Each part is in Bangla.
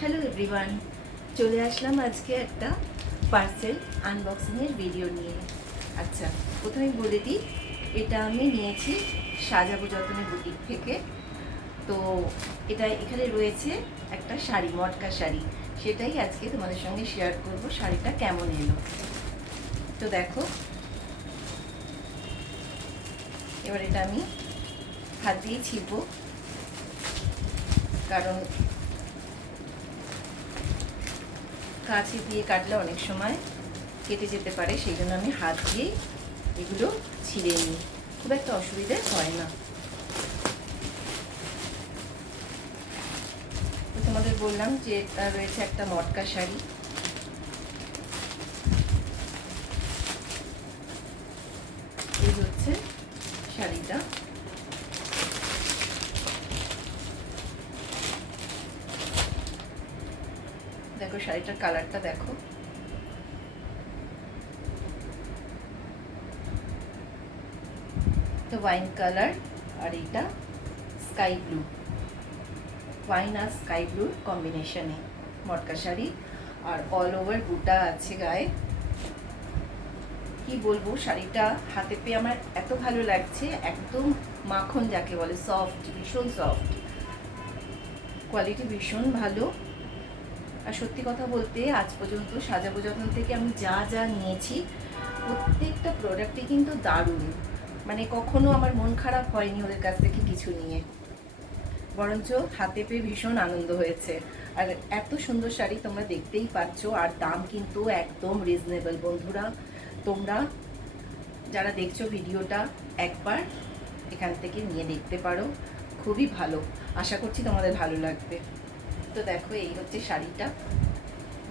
হ্যালো এভরিওয়ান, চলে আসলাম আজকে একটা পার্সেল আনবক্সিংয়ের ভিডিও নিয়ে। আচ্ছা, প্রথমে বলে দিই, এটা আমি নিয়েছি সাজাবো যতনে বুটিক থেকে। তো এটা এখানে রয়েছে একটা শাড়ি, মটকা শাড়ি, সেটাই আজকে তোমাদের সঙ্গে শেয়ার করব। শাড়িটা কেমন এলো তো দেখো। এবার এটা আমি হাত দিয়েই ছিঁড়বো, কারণ কাছে দিয়ে কাটলে অনেক সময় কেটে যেতে পারে, সেই জন্য আমি হাত দিয়েই এগুলো ছিঁড়ে নিই, খুব একটা অসুবিধে হয় না। তো তোমাদের বললাম যে এটা রয়েছে একটা মটকা শাড়ি। এই হচ্ছে শাড়িটা, দেখো শাড়িটার কালারটা দেখো, তো ওয়াইন কালার আর এটা স্কাই ব্লু, ওয়াইন আর স্কাই ব্লুর কম্বিনেশনে মটকা শাড়ি। আর অল ওভার বুটা আছে গায়ে। কি বলবো, শাড়িটা হাতে পেয়ে আমার এত ভালো লাগছে, একদম মাখন যাকে বলে, সফট, ভীষণ সফট, কোয়ালিটি ভীষণ ভালো। আর সত্যি কথা বলতে আজ পর্যন্ত সাজাবো যত্ন থেকে আমি যা যা নিয়েছি প্রত্যেকটা প্রোডাক্টই কিন্তু দারুণ, মানে কখনো আমার মন খারাপ হয়নি ওদের কাছ থেকে কিছু নিয়ে, বরঞ্চ হাতে পেয়ে ভীষণ আনন্দ হয়েছে। আর এত সুন্দর শাড়ি তোমরা দেখতেই পাচ্ছ, আর দাম কিন্তু একদম রিজনেবল। বন্ধুরা, তোমরা যারা দেখছো ভিডিওটা একবার এখান থেকে নিয়ে দেখতে পারো, খুবই ভালো, আশা করছি তোমাদের ভালো লাগবে। তো দেখো, এই হচ্ছে শাড়িটা,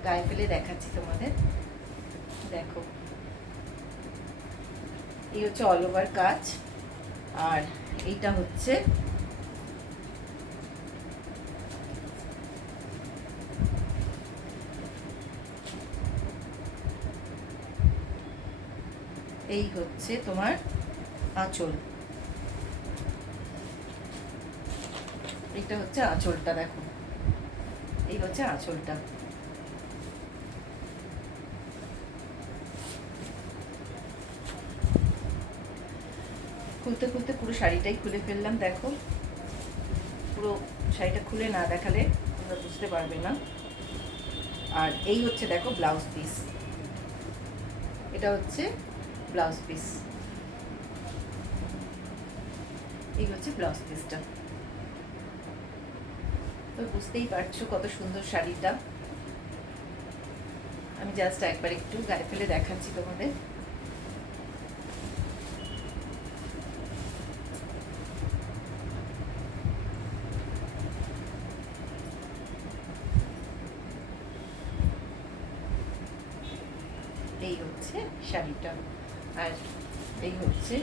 গায়ে ফেলে দেখাচ্ছি তোমাদের, দেখো এই হচ্ছে অল ওভার কাজ। আর এইটা হচ্ছে এই হচ্ছে তোমার আঁচল, এইটা হচ্ছে আঁচলটা, দেখো এই হচ্ছে আঁচলটা। খুলতে খুলতে পুরো শাড়িটাই খুলে ফেললাম, দেখো পুরো শাড়িটা খুলে না দেখালে তোমরা বুঝতে পারবে না। আর এই হচ্ছে দেখো ব্লাউজ পিস, এটা হচ্ছে ব্লাউজ পিস, এই হচ্ছে ব্লাউজ পিসটা। তো বুঝতেই পারছো কত সুন্দর শাড়িটা। আমি জাস্ট একবার একটু গায়ে ফেলে দেখাচ্ছি তোমাদের। এই হচ্ছে শাড়িটা, আর এই হচ্ছে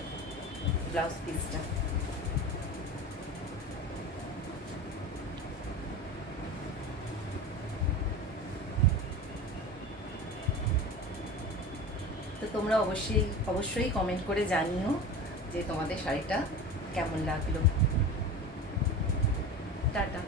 ব্লাউজ পিসটা। তো তোমরা অবশ্যই কমেন্ট করে জানিও যে তোমাদের শাড়িটা কেমন লাগলো। টাটা।